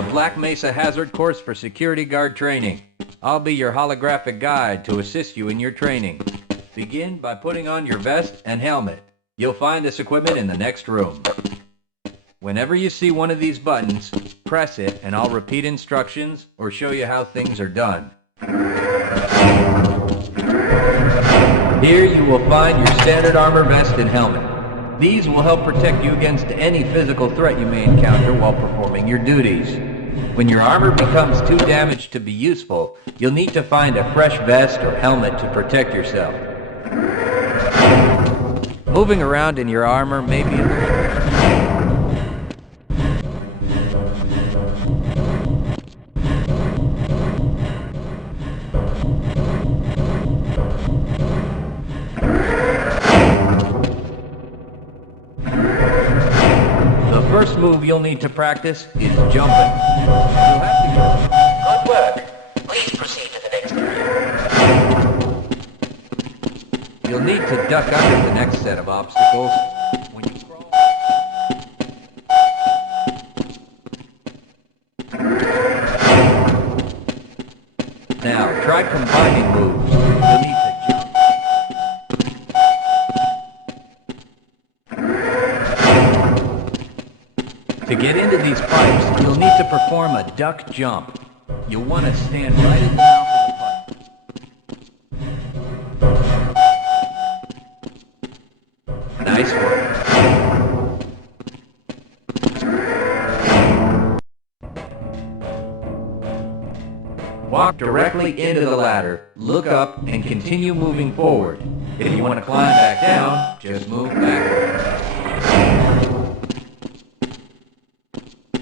the Black Mesa Hazard Course for Security Guard Training. I'll be your holographic guide to assist you in your training. Begin by putting on your vest and helmet. You'll find this equipment in the next room. Whenever you see one of these buttons, press it and I'll repeat instructions or show you how things are done. Here you will find your standard armor vest and helmet. These will help protect you against any physical threat you may encounter while performing your duties. When your armor becomes too damaged to be useful, you'll need to find a fresh vest or helmet to protect yourself. Moving around in your armor may be a little... The first move you'll need to practice is jumping. Good work. Please proceed to the next area. You'll need to duck under the next set of obstacles. When you crawl... Now, try combining moves. You'll need to jump. To get into these pipes, you'll need to perform a duck jump. You'll want to stand right in the mouth of the pipe. Nice work. Walk directly into the ladder, look up, and continue moving forward. If you want to climb back down, just move backward.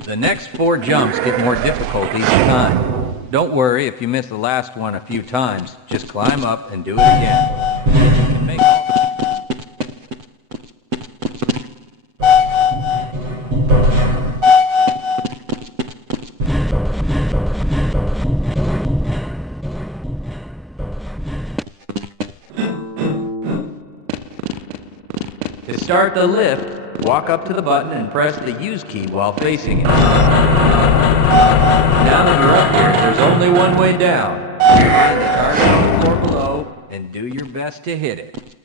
The next 4 jumps get more difficult each time. Don't worry if you miss the last one a few times. Just climb up and do it again. You can make To start the lift, walk up to the button and press the use key while facing it. Now that you're up here, there's only one way down. Find the target on the floor below and do your best to hit it.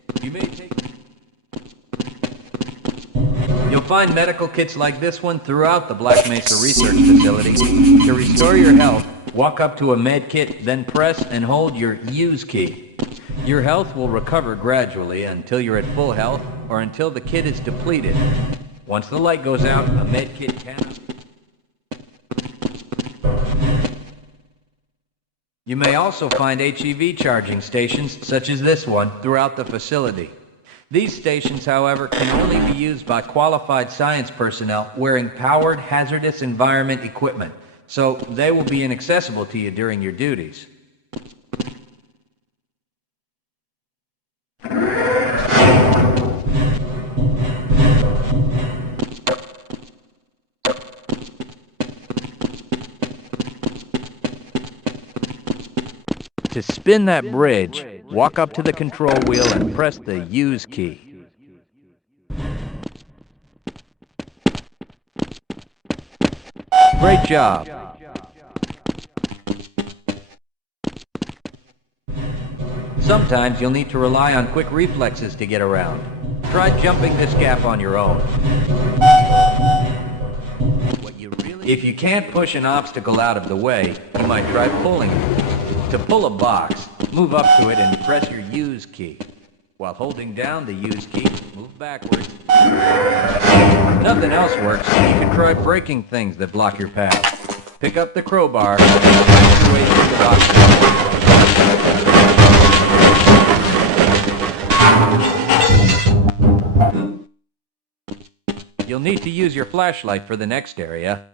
You'll find medical kits like this one throughout the Black Mesa Research Facility. To restore your health, walk up to a med kit, then press and hold your use key. Your health will recover gradually until you're at full health or until the kit is depleted. Once the light goes out, a med kit cannot. You may also find HEV charging stations, such as this one, throughout the facility. These stations, however, can only be used by qualified science personnel wearing powered hazardous environment equipment, so they will be inaccessible to you during your duties. To spin that bridge, walk up to the control wheel and press the use key. Great job. Sometimes you'll need to rely on quick reflexes to get around. Try jumping this gap on your own. If you can't push an obstacle out of the way, you might try pulling it. To pull a box, move up to it and press your use key. While holding down the use key, move backwards. If nothing else works, you can try breaking things that block your path. Pick up the crowbar and smash your way through the box. You'll need to use your flashlight for the next area.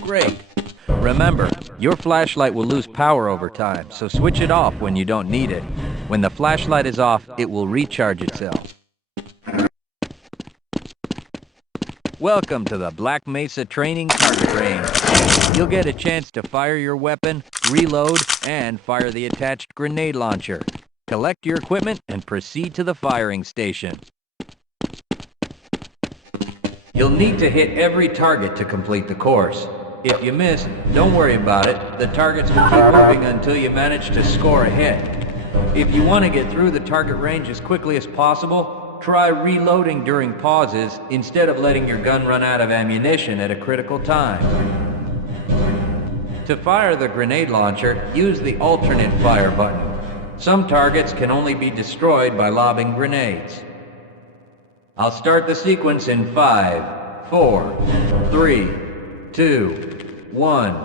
Great. Remember, your flashlight will lose power over time, so switch it off when you don't need it. When the flashlight is off, it will recharge itself. Welcome to the Black Mesa Training Target Range. You'll get a chance to fire your weapon, reload, and fire the attached grenade launcher. Collect your equipment and proceed to the firing station. You'll need to hit every target to complete the course. If you miss, don't worry about it. The targets will keep moving until you manage to score a hit. If you want to get through the target range as quickly as possible, try reloading during pauses instead of letting your gun run out of ammunition at a critical time. To fire the grenade launcher, use the alternate fire button. Some targets can only be destroyed by lobbing grenades. I'll start the sequence in 5, 4, 3, 2, 1.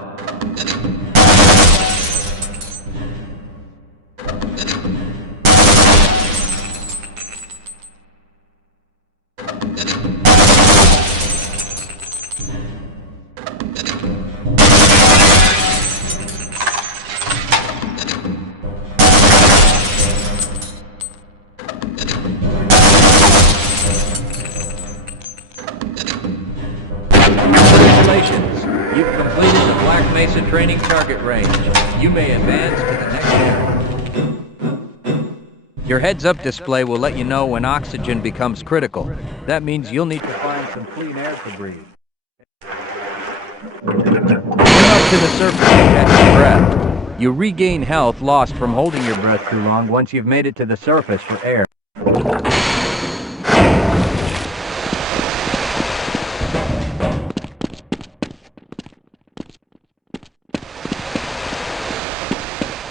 Congratulations! You've completed the Black Mesa Training Target Range. You may advance to the next area. Your heads-up display will let you know when oxygen becomes critical. That means you'll need to find some clean air to breathe. Come up to the surface and catch your breath. You regain health lost from holding your breath too long once you've made it to the surface for air.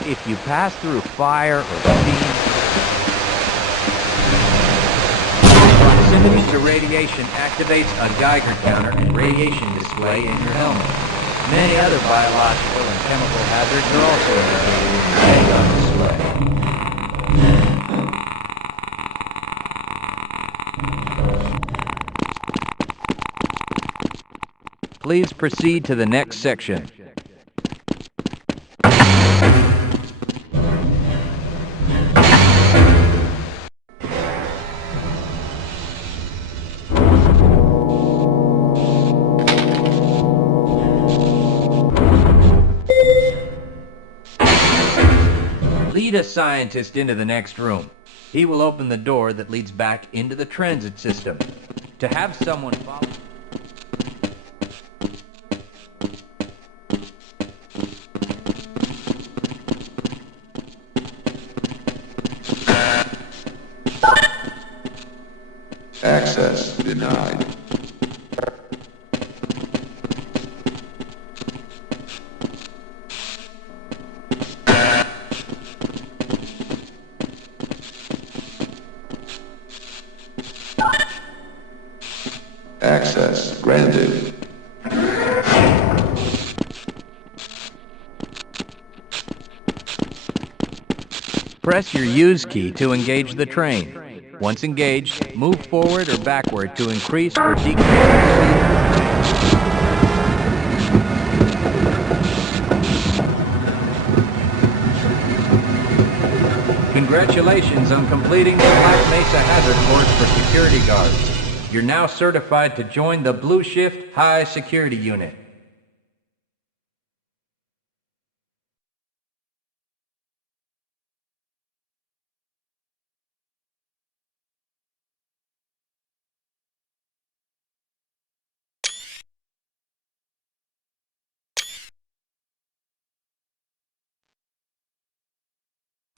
If you pass through fire or steam, proximity to radiation activates a Geiger counter and radiation display in your helmet. Many other biological and chemical hazards are also indicated in the display. Please proceed to the next section. Lead a scientist into the next room. He will open the door that leads back into the transit system. To have someone follow... Access denied. Access granted. Press your use key to engage the train. Once engaged, move forward or backward to increase or decrease the speed. Congratulations on completing the Black Mesa Hazard Course for security guards. You're now certified to join the Blue Shift High Security Unit.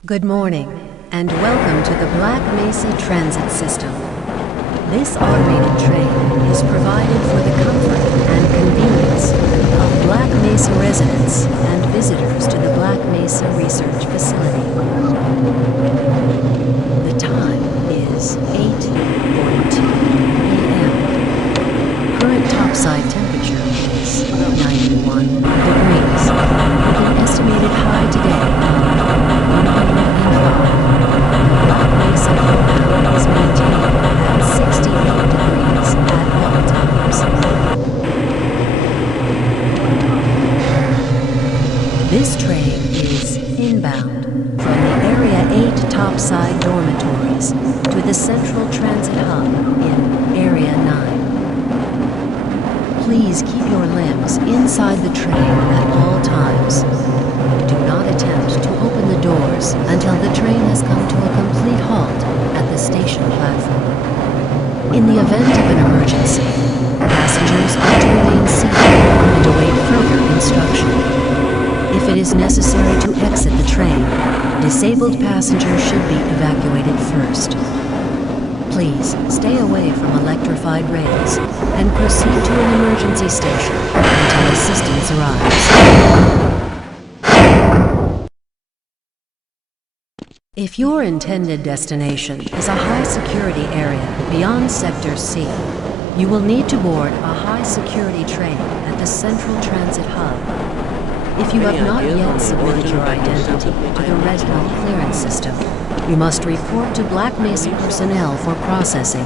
Good morning, and welcome to the Black Mesa Transit System. This automated train is provided for the comfort and convenience of Black Mesa residents and visitors to the Black Mesa Research Facility. The time is 8:42 a.m. Current topside temperature is 91 degrees, with an estimated high today. Black Mesa Outbound is maintained at 68 degrees at all times. This train is inbound from the Area 8 topside dormitories to the Central Transit Hub in Area 9. Please keep your limbs inside the train at all times. Do not attempt to open the doors until the train has come to a complete halt at the station platform. In the event of an emergency, passengers are to remain seated and await further instruction. If it is necessary to exit the train, disabled passengers should be evacuated first. Please stay away from electrified rails and proceed to an emergency station until assistance arrives. If your intended destination is a high-security area beyond Sector C, you will need to board a high-security train at the Central Transit Hub. If you have not yet submitted your identity to the retinal clearance system, you must report to Black Mesa personnel for processing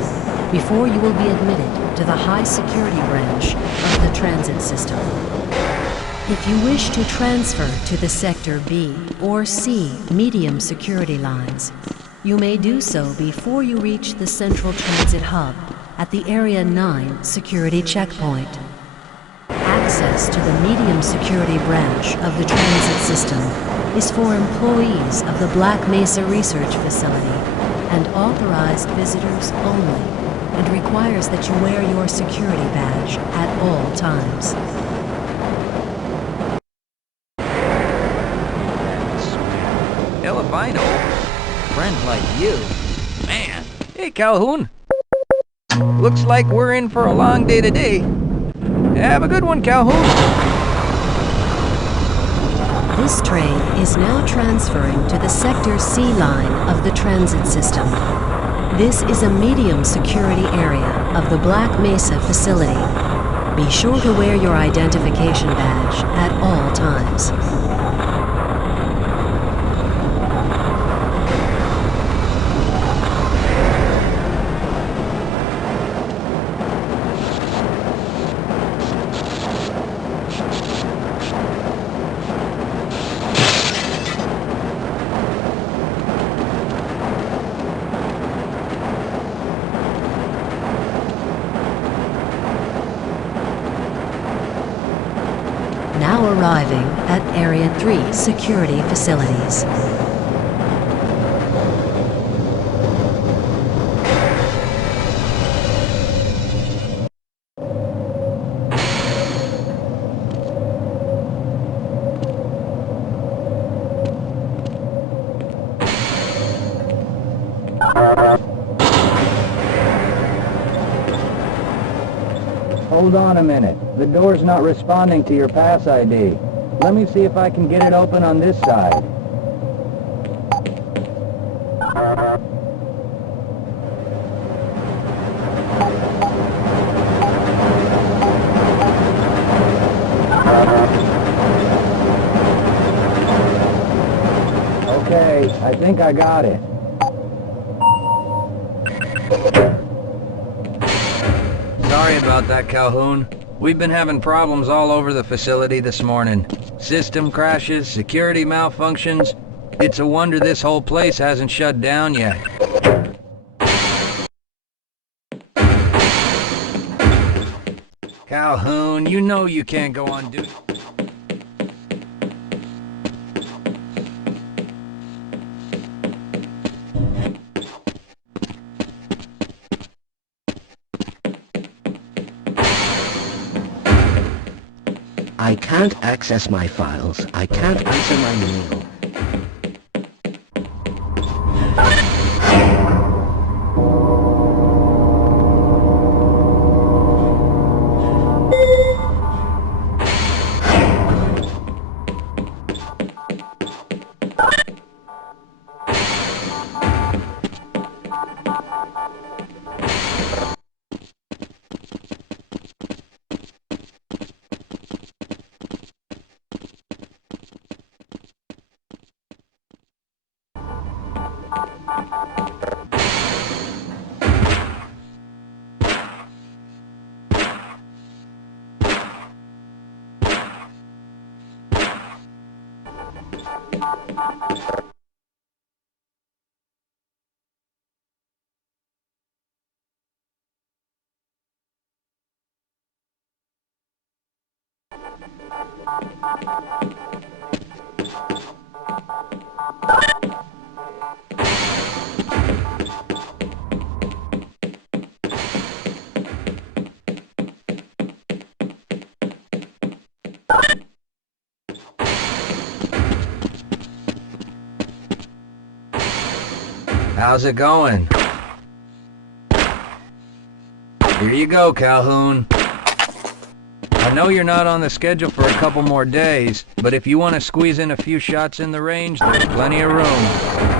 before you will be admitted to the high-security branch of the transit system. If you wish to transfer to the Sector B or C medium security lines, you may do so before you reach the Central Transit Hub at the Area 9 security checkpoint. Access to the medium security branch of the transit system is for employees of the Black Mesa Research Facility and authorized visitors only, and requires that you wear your security badge at all times. Hell if I know. Friends like you. Man. Hey, Calhoun. Looks like we're in for a long day today. Have a good one, Calhoun. This train is now transferring to the Sector C line of the transit system. This is a medium security area of the Black Mesa facility. Be sure to wear your identification badge at all times. Now arriving at Area 3 security facilities. Hold on a minute. The door's not responding to your pass ID. Let me see if I can get it open on this side. Okay, I think I got it. Sorry about that, Calhoun. We've been having problems all over the facility this morning. System crashes, security malfunctions. It's a wonder this whole place hasn't shut down yet. Calhoun, you know you can't go on duty. I can't access my files. I can't answer my mail. How's it going? Here you go, Calhoun. I know you're not on the schedule for a couple more days, but if you want to squeeze in a few shots in the range, there's plenty of room.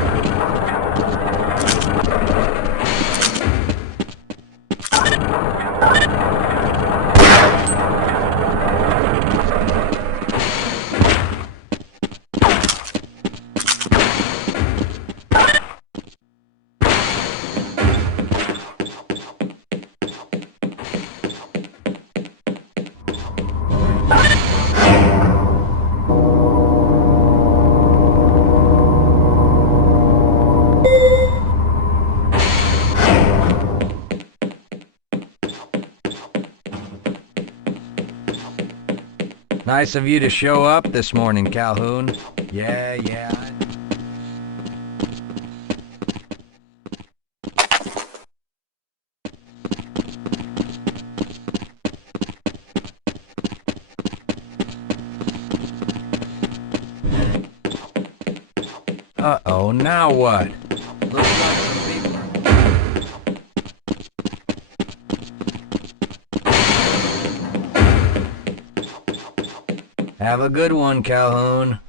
Nice of you to show up this morning, Calhoun. Yeah. Uh-oh, now what? Looks like some people are... Have a good one, Calhoun.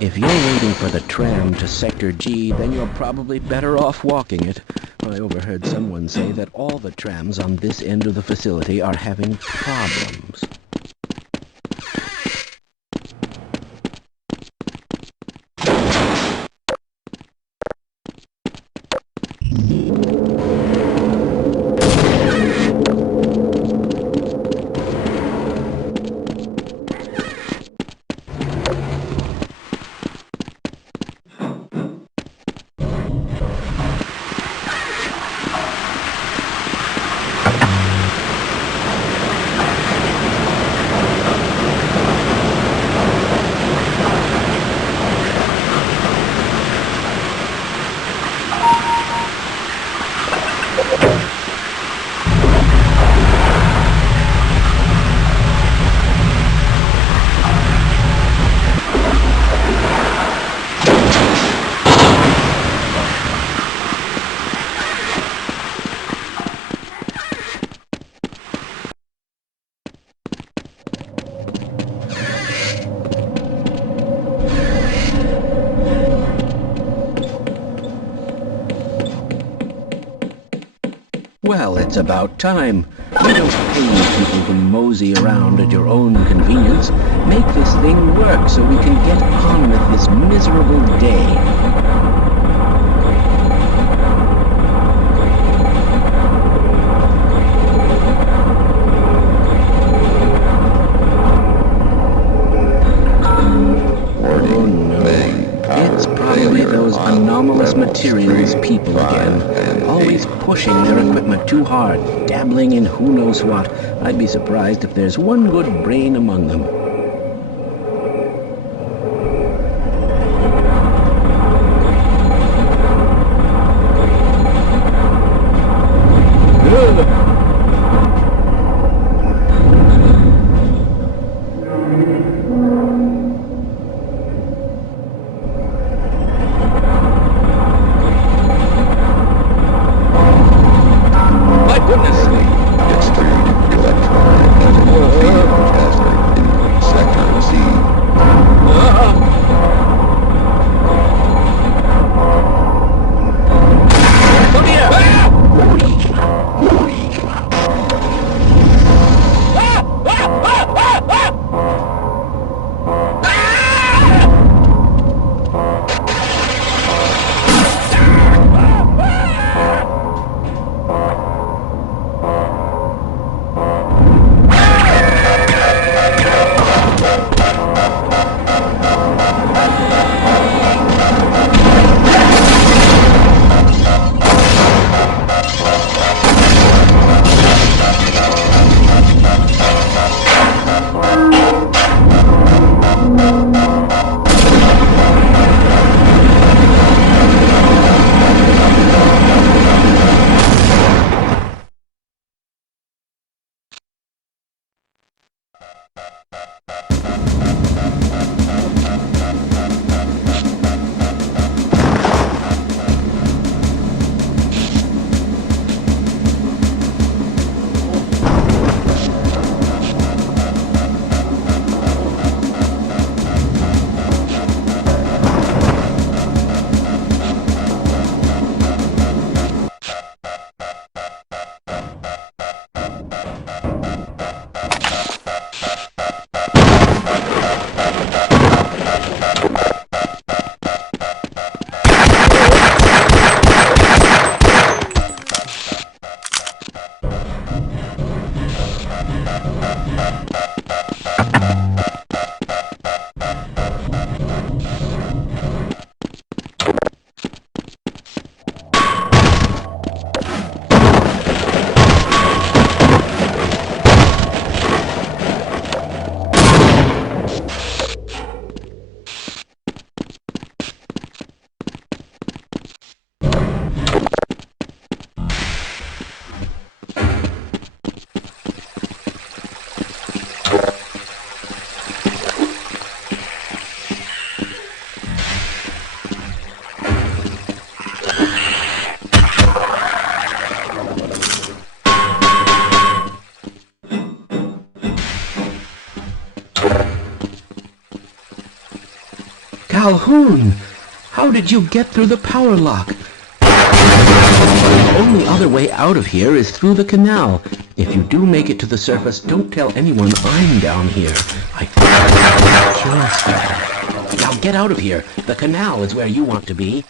If you're waiting for the tram to Sector G, then you're probably better off walking it. I overheard someone say that all the trams on this end of the facility are having problems. Well, it's about time. You don't pay people to mosey around at your own convenience. Make this thing work so we can get on with this miserable day. Anomalous materials people again, always pushing their equipment too hard, dabbling in who knows what. I'd be surprised if there's one good brain among them. Calhoun! How did you get through the power lock? The only other way out of here is through the canal. If you do make it to the surface, don't tell anyone I'm down here. I just... Now get out of here. The canal is where you want to be.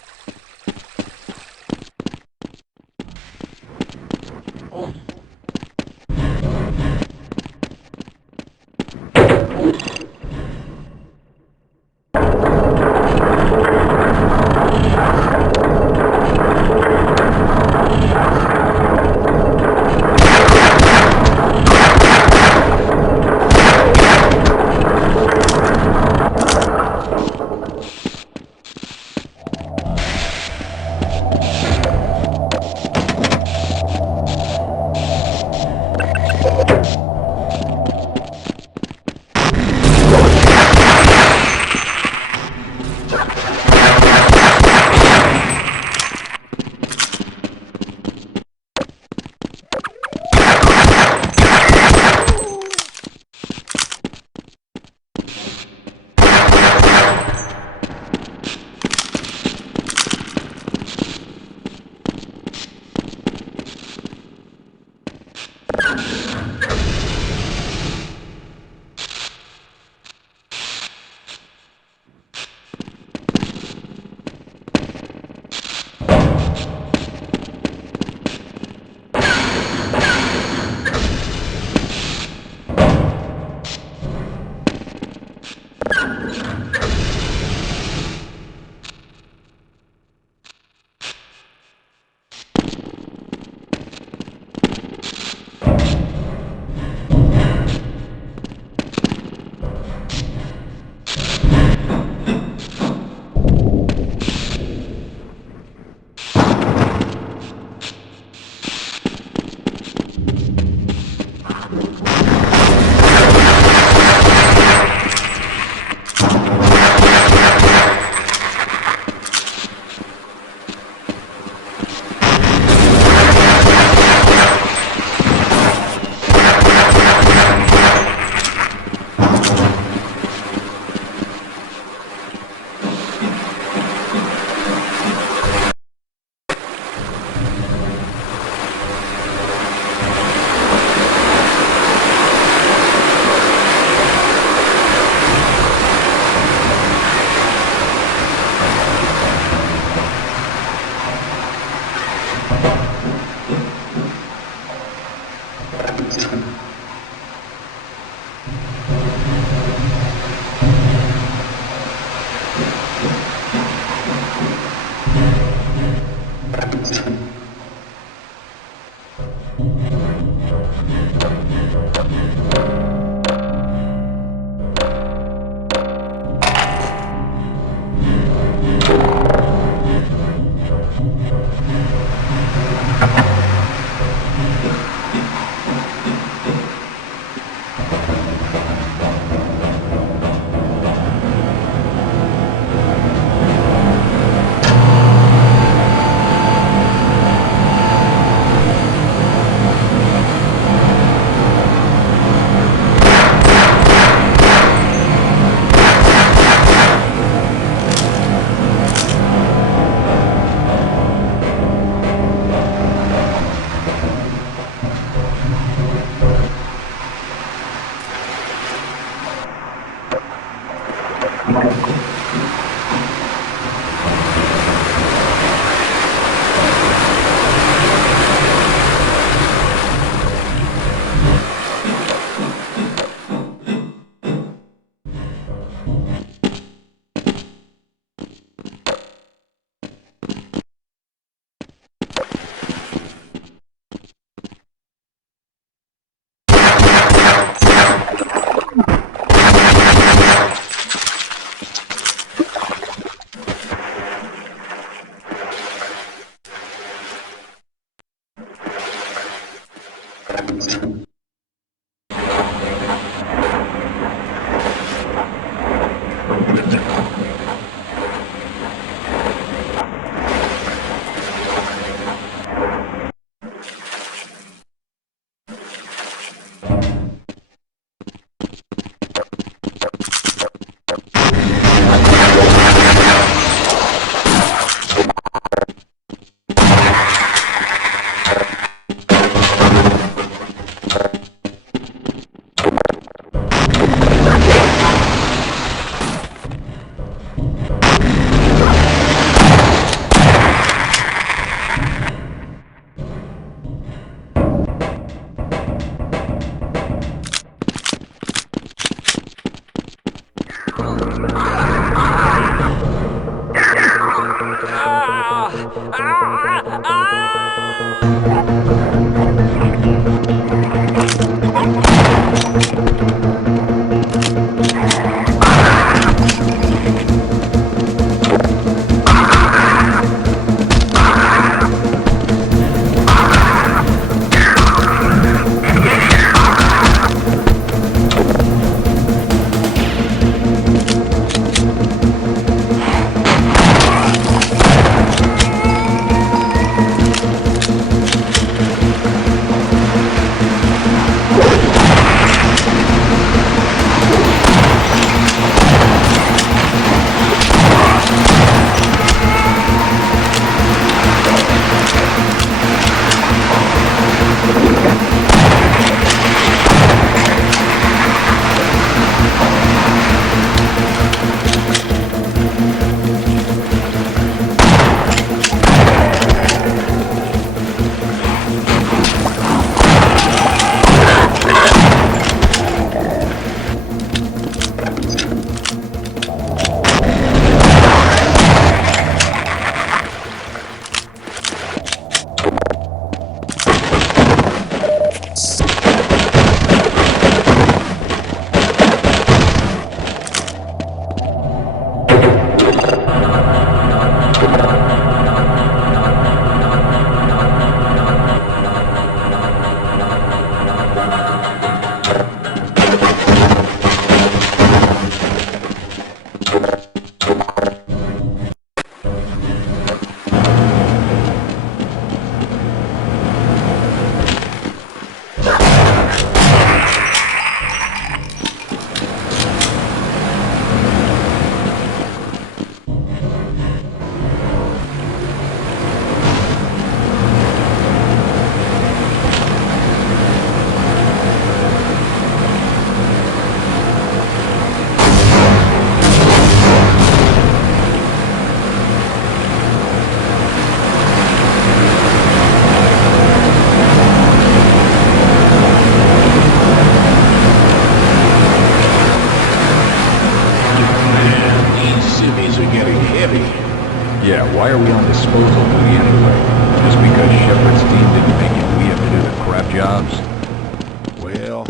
Yeah, why are we on disposal duty anyway? Just because Shepard's team didn't make it, we have to do the crap jobs? Well...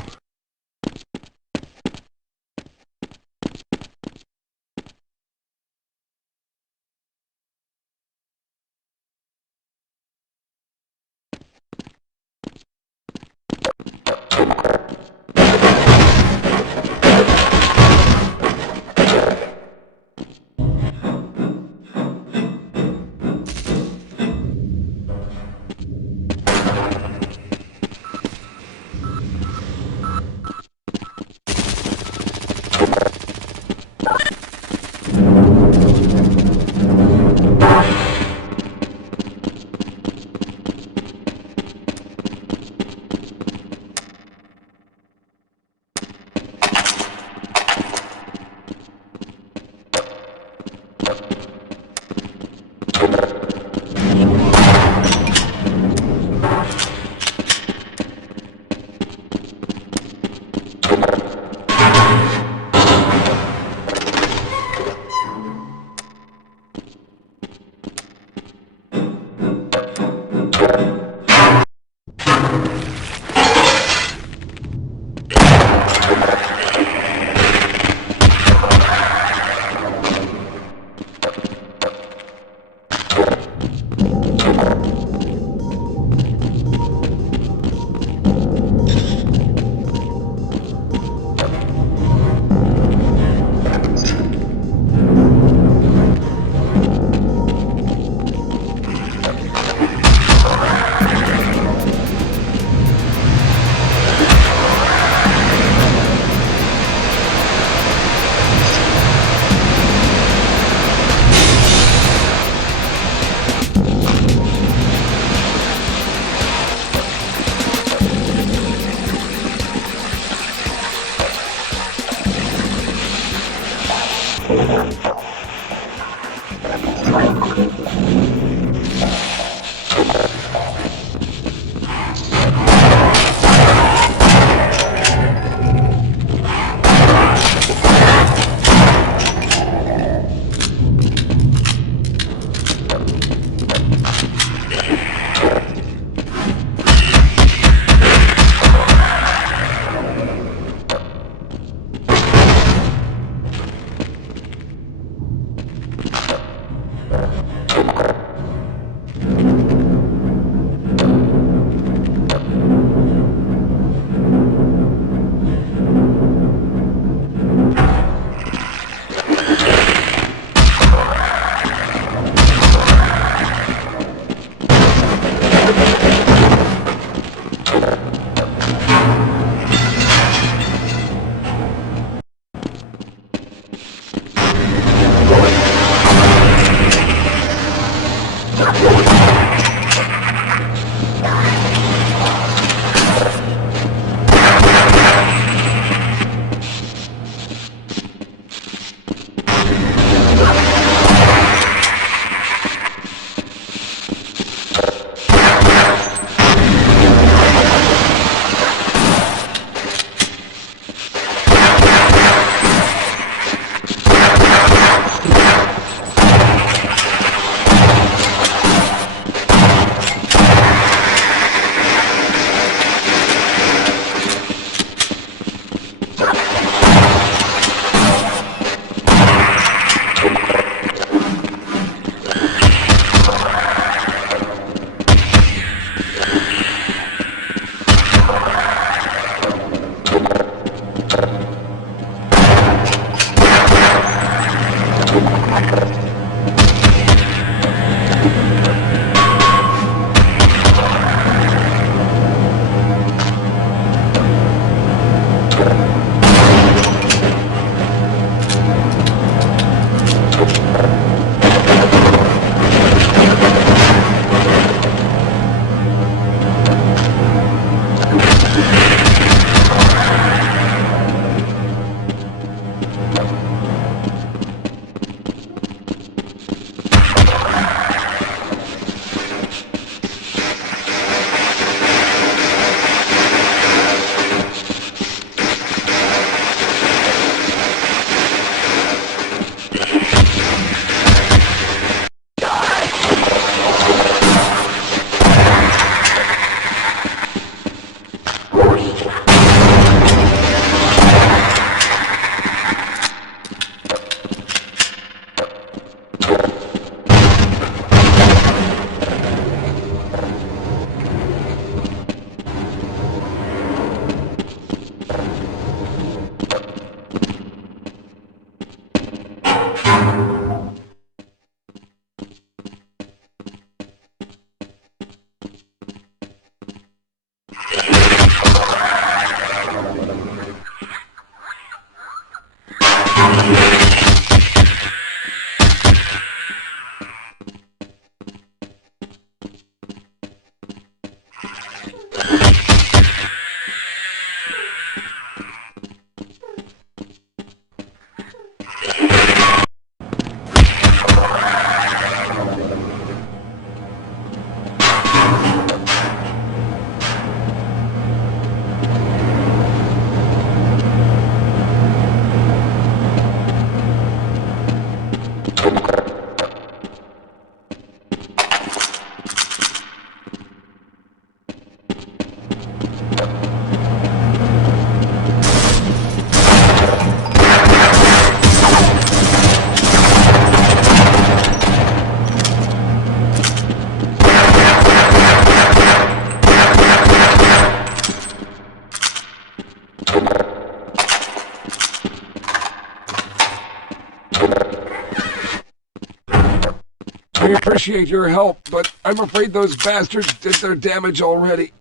appreciate your help, but I'm afraid those bastards did their damage already.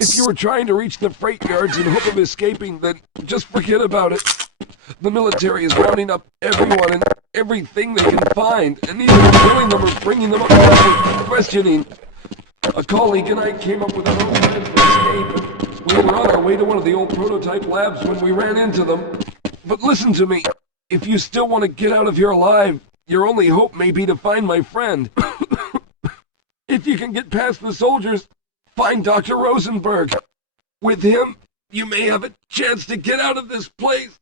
If you were trying to reach the freight yards in hope of escaping, then just forget about it. The military is rounding up everyone and everything they can find, and either killing them or bringing them up for questioning. A colleague and I came up with our own plan to escape, and we were on our way to one of the old prototype labs when we ran into them. But listen to me. If you still want to get out of here alive, your only hope may be to find my friend. If you can get past the soldiers, find Dr. Rosenberg. With him, you may have a chance to get out of this place.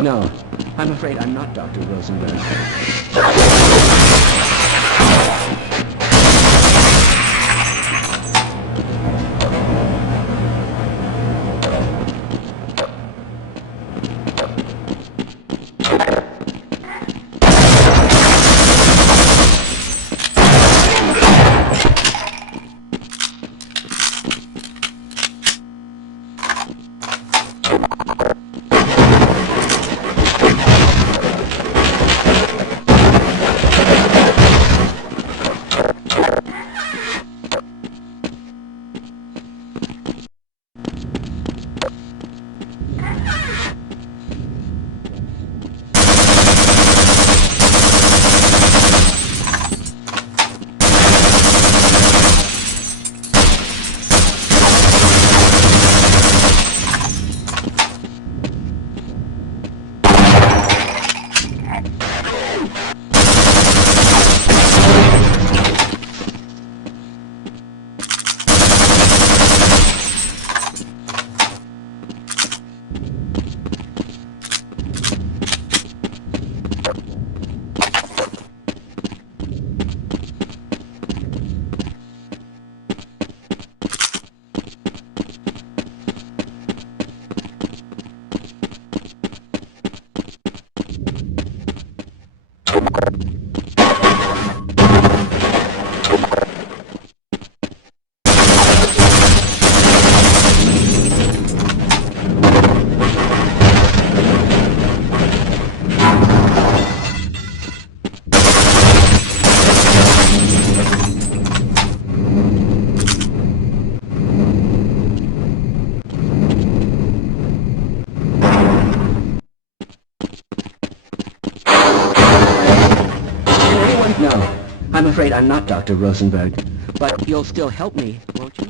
No, I'm afraid I'm not Dr. Rosenberg. afraid I'm not Dr. Rosenberg, but you'll still help me, won't you?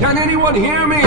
Can anyone hear me?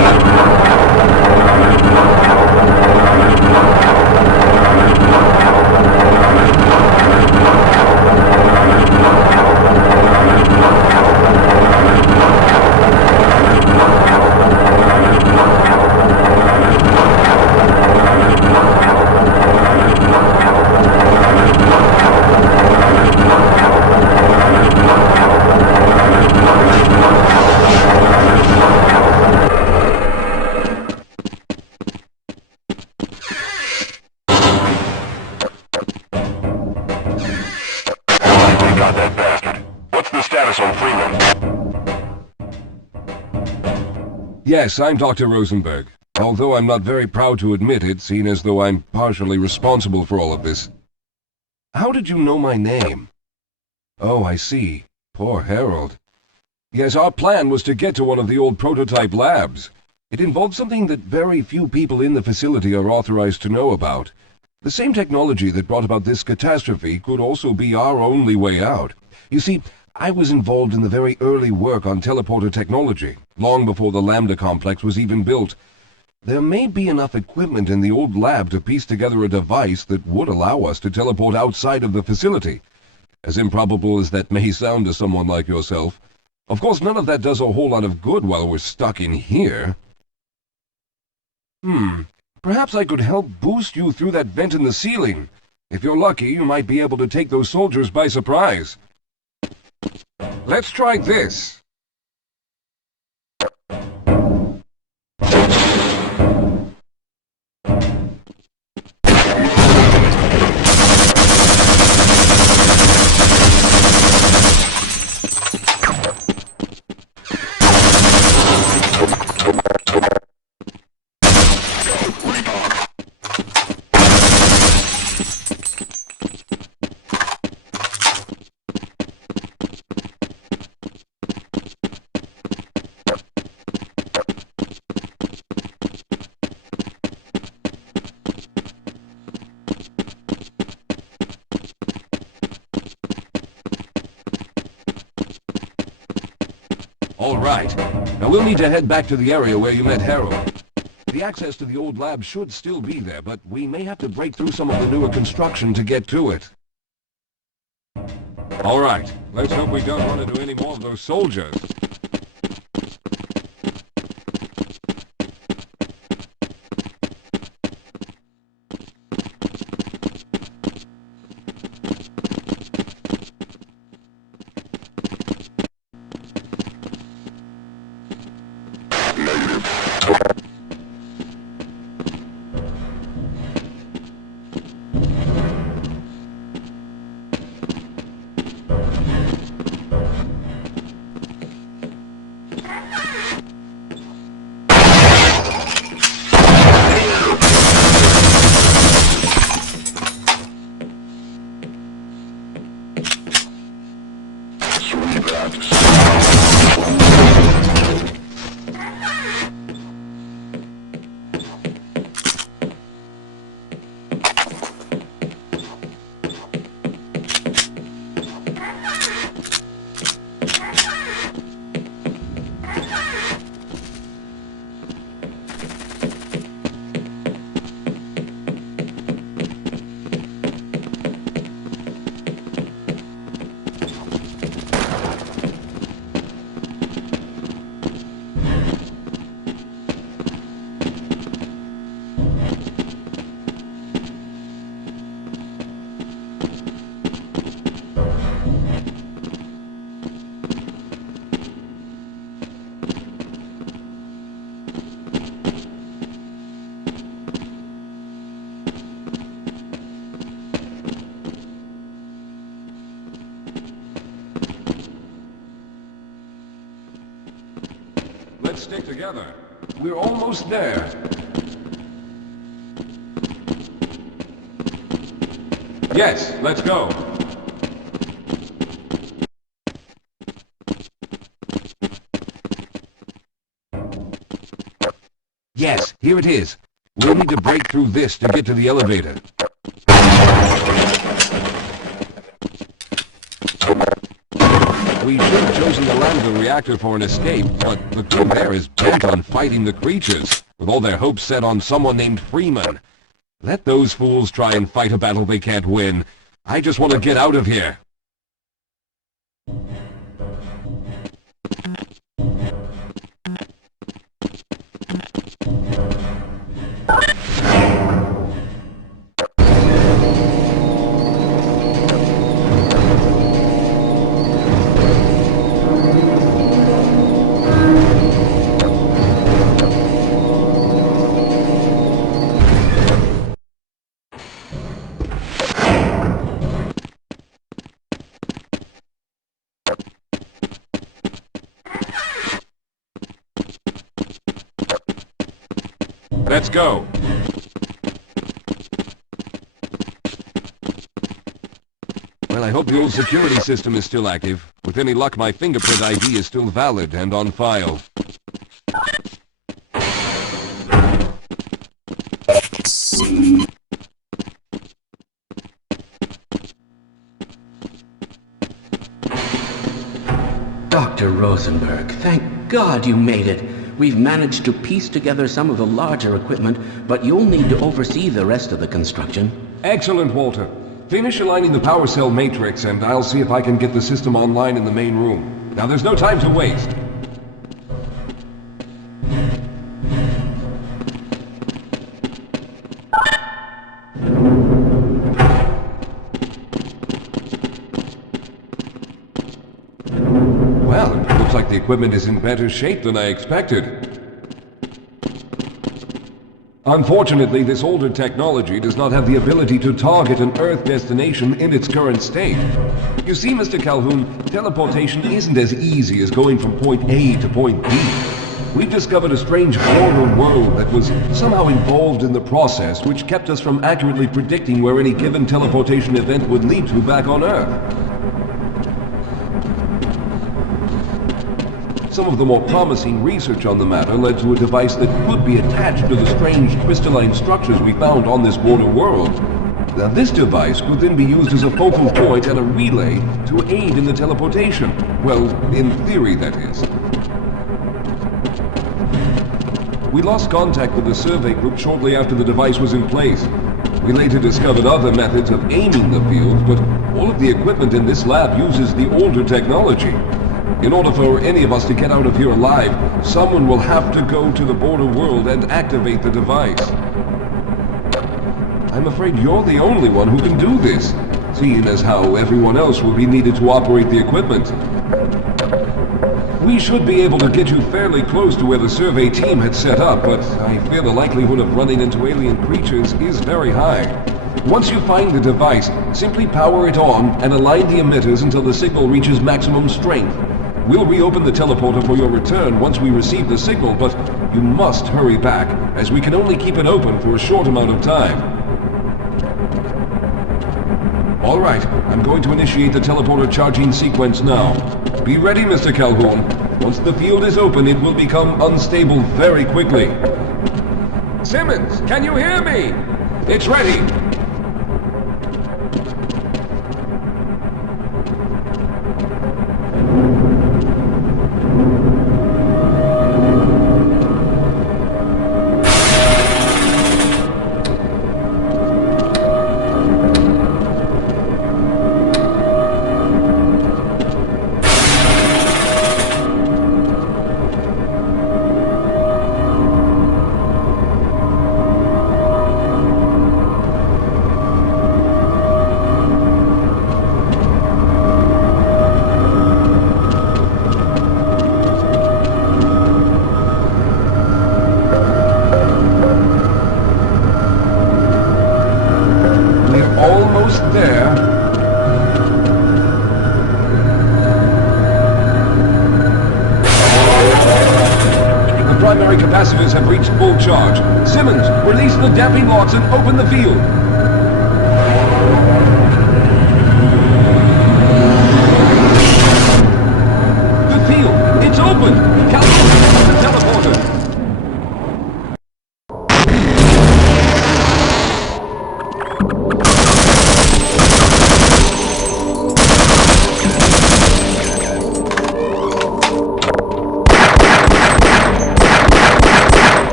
Yes, I'm Dr. Rosenberg. Although I'm not very proud to admit it, seeing as though I'm partially responsible for all of this. How did you know my name? Oh, I see. Poor Harold. Yes, our plan was to get to one of the old prototype labs. It involved something that very few people in the facility are authorized to know about. The same technology that brought about this catastrophe could also be our only way out. You see, I was involved in the very early work on teleporter technology, long before the Lambda complex was even built. There may be enough equipment in the old lab to piece together a device that would allow us to teleport outside of the facility. As improbable as that may sound to someone like yourself. Of course, none of that does a whole lot of good while we're stuck in here. Perhaps I could help boost you through that vent in the ceiling. If you're lucky, you might be able to take those soldiers by surprise. Let's try this. All right. Now we'll need to head back to the area where you met Harold. The access to the old lab should still be there, but we may have to break through some of the newer construction to get to it. All right. Let's hope we don't run into any more of those soldiers. Let's stick together. We're almost there. Yes, let's go. Yes, here it is. We'll need to break through this to get to the elevator. We should have chosen the Lambda reactor for an escape, but the crew there is bent on fighting the creatures, with all their hopes set on someone named Freeman. Let those fools try and fight a battle they can't win. I just want to get out of here. Let's go. Well, I hope the old security system is still active. With any luck, my fingerprint ID is still valid and on file. Dr. Rosenberg, thank God you made it. We've managed to piece together some of the larger equipment, but you'll need to oversee the rest of the construction. Excellent, Walter. Finish aligning the power cell matrix, and I'll see if I can get the system online in the main room. Now, there's no time to waste. Well, it looks like the equipment is in better shape than I expected. Unfortunately, this older technology does not have the ability to target an Earth destination in its current state. You see, Mr. Calhoun, teleportation isn't as easy as going from point A to point B. We've discovered a strange border world that was somehow involved in the process, which kept us from accurately predicting where any given teleportation event would lead to back on Earth. Some of the more promising research on the matter led to a device that could be attached to the strange crystalline structures we found on this border world. Now, this device could then be used as a focal point and a relay to aid in the teleportation. Well, in theory, that is. We lost contact with the survey group shortly after the device was in place. We later discovered other methods of aiming the field, but all of the equipment in this lab uses the older technology. In order for any of us to get out of here alive, someone will have to go to the border world and activate the device. I'm afraid you're the only one who can do this, seeing as how everyone else will be needed to operate the equipment. We should be able to get you fairly close to where the survey team had set up, but I fear the likelihood of running into alien creatures is very high. Once you find the device, simply power it on and align the emitters until the signal reaches maximum strength. We'll reopen the teleporter for your return once we receive the signal, but you must hurry back, as we can only keep it open for a short amount of time. All right, I'm going to initiate the teleporter charging sequence now. Be ready, Mr. Calhoun. Once the field is open, it will become unstable very quickly. Simmons, can you hear me? It's ready. Capacitors have reached full charge. Simmons, release the damping locks and open the field. The field, it's open! Calculate the teleporter.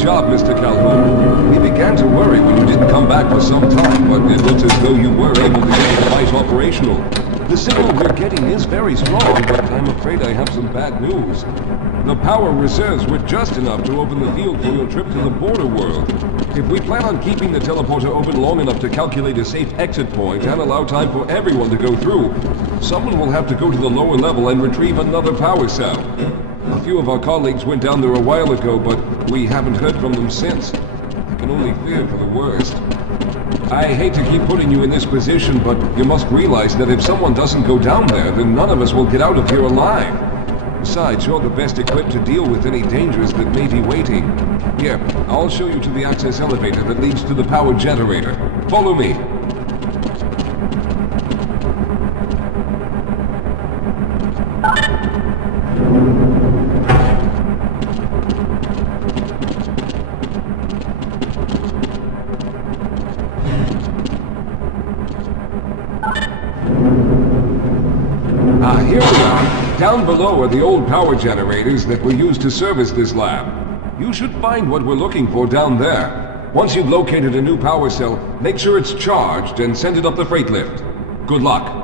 job, Mr. Calhoun. We began to worry when you didn't come back for some time, but it looks as though you were able to get the device operational. The signal we're getting is very strong, but I'm afraid I have some bad news. The power reserves were just enough to open the field for your trip to the border world. If we plan on keeping the teleporter open long enough to calculate a safe exit point and allow time for everyone to go through, someone will have to go to the lower level and retrieve another power cell. A few of our colleagues went down there a while ago, but we haven't heard from them since. I can only fear for the worst. I hate to keep putting you in this position, but you must realize that if someone doesn't go down there, then none of us will get out of here alive. Besides, you're the best equipped to deal with any dangers that may be waiting. Here, I'll show you to the access elevator that leads to the power generator. Follow me. Here we are. Down below are the old power generators that were used to service this lab. You should find what we're looking for down there. Once you've located a new power cell, make sure it's charged and send it up the freight lift. Good luck.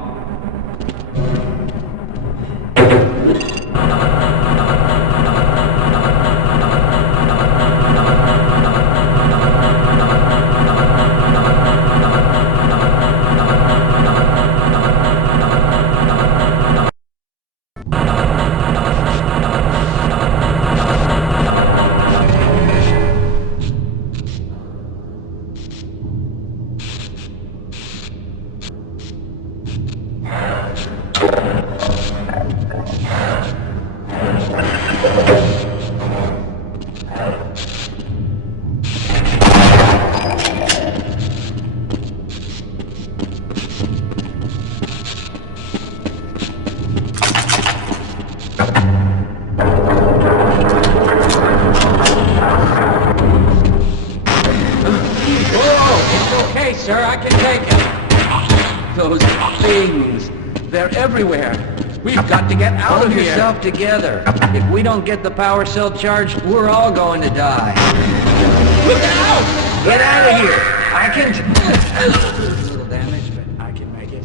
Sir, I can take it. Those things, they're everywhere. We've got to get out of here. Pull yourself together. If we don't get the power cell charged, we're all going to die. Look out! Get out of here! I can... A little damage, but I can make it.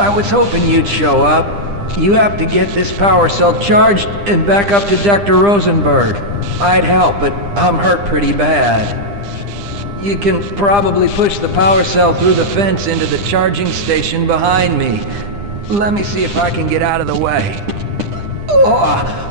I was hoping you'd show up. You have to get this power cell charged and back up to Dr. Rosenberg. I'd help, but I'm hurt pretty bad. You can probably push the power cell through the fence into the charging station behind me. Let me see if I can get out of the way. Oh.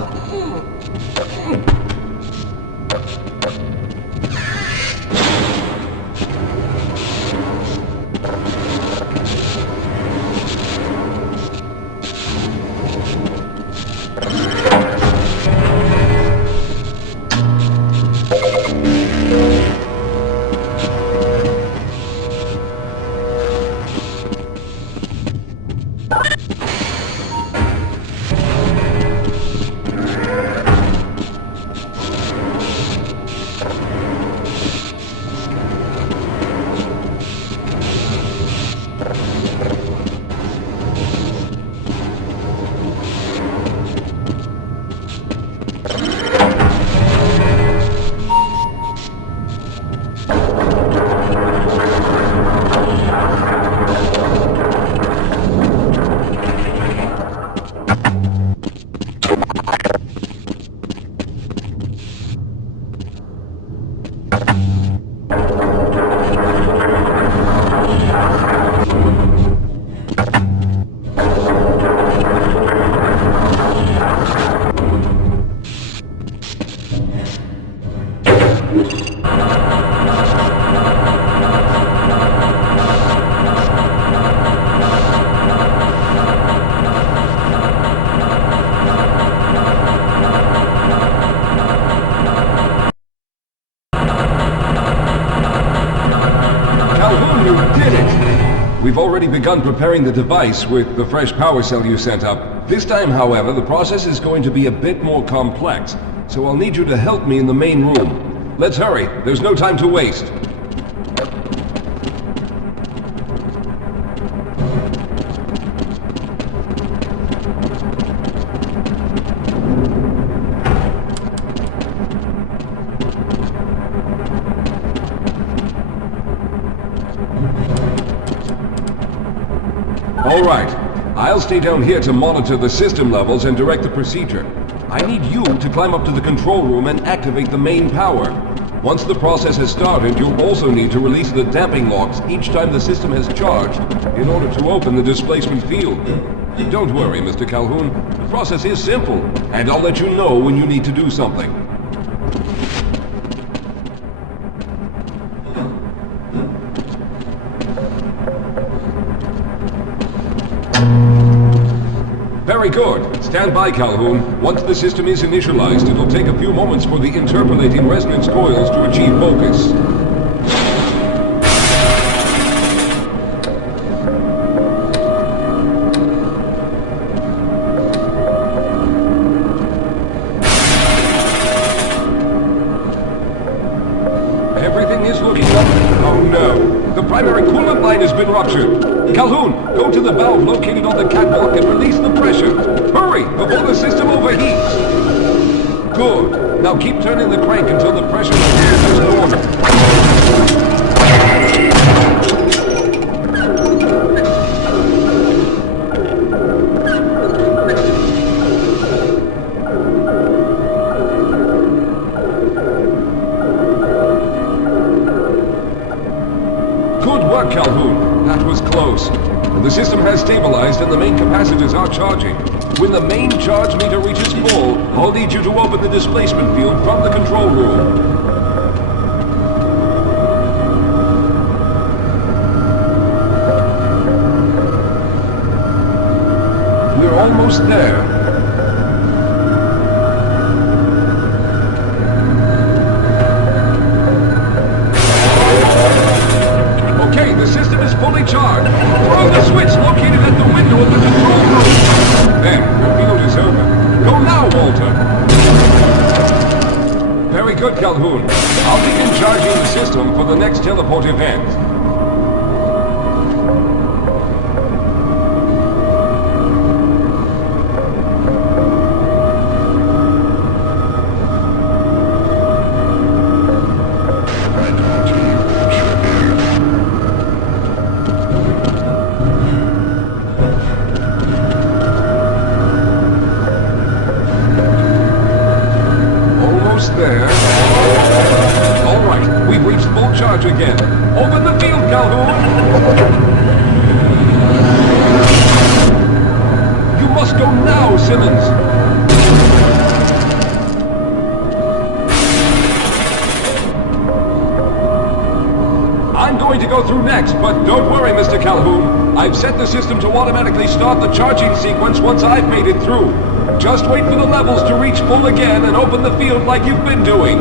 We've already begun preparing the device with the fresh power cell you sent up. This time, however, the process is going to be a bit more complex, so I'll need you to help me in the main room. Let's hurry, there's no time to waste. All right. I'll stay down here to monitor the system levels and direct the procedure. I need you to climb up to the control room and activate the main power. Once the process has started, you'll also need to release the damping locks each time the system has charged in order to open the displacement field. Don't worry, Mr. Calhoun. The process is simple, and I'll let you know when you need to do something. Very good. Stand by, Calhoun. Once the system is initialized, it'll take a few moments for the interpolating resonance coils to achieve focus. Everything is looking up. Oh no. The primary coolant line has been ruptured. Calhoun, go to the valve located on the catwalk and release the pressure. Hurry, before the system overheats. Good. Now keep turning the crank until the pressure appears as normal. Good work, Calhoun. That was close. The system has stabilized and the main capacitors are charging. When the main charge meter reaches full, I'll need you to open the displacement field from the control room. We're almost there. Okay, the system is fully charged. Throw the switch located at the window of the control room. There, the field is open. Go now, Walter. Very good, Calhoun. I'll begin charging the system for the next teleport event. Almost there. All right, we've reached full charge again. Open the field, Calhoun! You must go now, Simmons! I'm going to go through next, but don't worry, Mr. Calhoun. I've set the system to automatically start the charging sequence once I've made it through. Just wait for the levels to reach full again and open the field like you've been doing.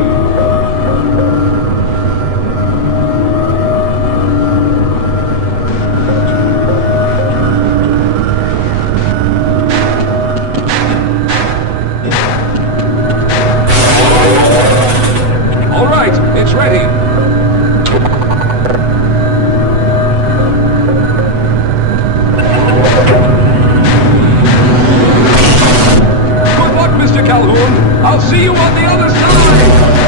All right, it's ready. Calhoun, I'll see you on the other side!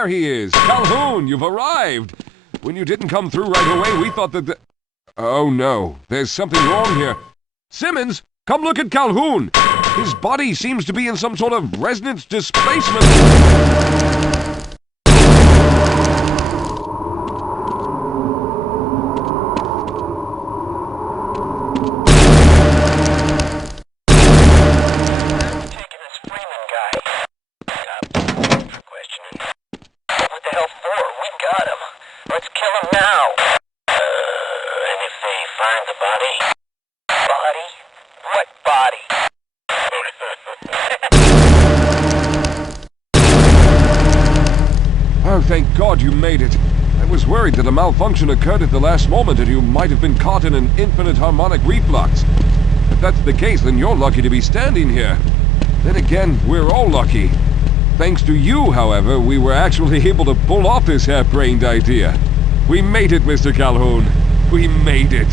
There he is! Calhoun, you've arrived! When you didn't come through right away, we thought that Oh no, there's something wrong here. Simmons, come look at Calhoun! His body seems to be in some sort of resonance displacement. Oh, thank God you made it. I was worried that a malfunction occurred at the last moment and you might have been caught in an infinite harmonic reflux. If that's the case, then you're lucky to be standing here. Then again, we're all lucky. Thanks to you, however, we were actually able to pull off this harebrained idea. We made it, Mr. Calhoun. We made it.